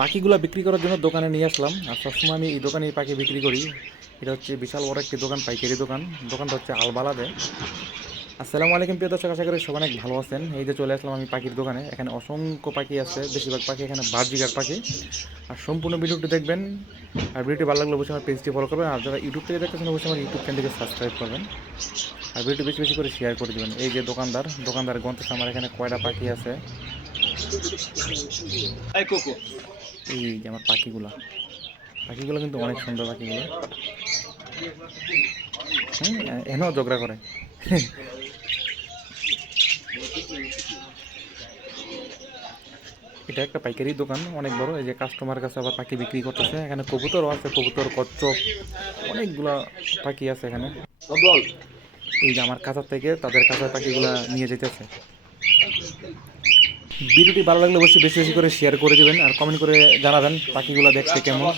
পাখিগুলো বিক্রি করার জন্য দোকানে নিয়ে আসলাম। আর সবসময় আমি এই দোকানে পাখি বিক্রি করি। এটা হচ্ছে বিশাল বড় একটি দোকান, পাইকারি দোকান। দোকানটা হচ্ছে আলবালাদে। আসসালামু আলাইকুম প্রিয় দর্শক, আশা করি সব অনেক ভালো আছেন। এই যে চলে আসলাম আমি পাখির দোকানে। এখানে অসংখ্য পাখি আছে, বেশিরভাগ পাখি এখানে বার্জিকার পাখি। আর সম্পূর্ণ ভিডিওটি দেখবেন। আর ভিডিওটি ভালো লাগলে অবশ্যই আমার পেজটি ফলো করবেন। আর যারা ইউটিউব থেকে দেখতেছেন, অবশ্যই আমার ইউটিউব চ্যানেলকে সাবস্ক্রাইব করবেন। আর ভিডিওটি বেশি বেশি করে শেয়ার করে দেবেন। এই যে দোকানদার দোকানদার গন্তেছে আমার এখানে কয়টা পাখি আছে? এই যে আমার পাখিগুলা। পাখিগুলো কিন্তু অনেক সুন্দর পাখিগুলো। হ্যাঁ এনেও ঝগড়া করে। এটা একটা পাইকারি দোকান অনেক বড়। এই যে কাস্টমার কাছে আবার পাখি বিক্রি করতেছে। এখানে কবুতরও আছে কবুতর কচ্ছপ অনেকগুলা পাখি আছে এখানে। এই যে আমার কাছার থেকে তাদের কাছার পাখিগুলা নিয়ে যেতেছে ভিডিওটি ভালো লাগলে অবশ্যই বেশি বেশি করে শেয়ার করে দেবেন আর কমেন্ট করে জানাবেন পাখিগুলো দেখতে কেমন।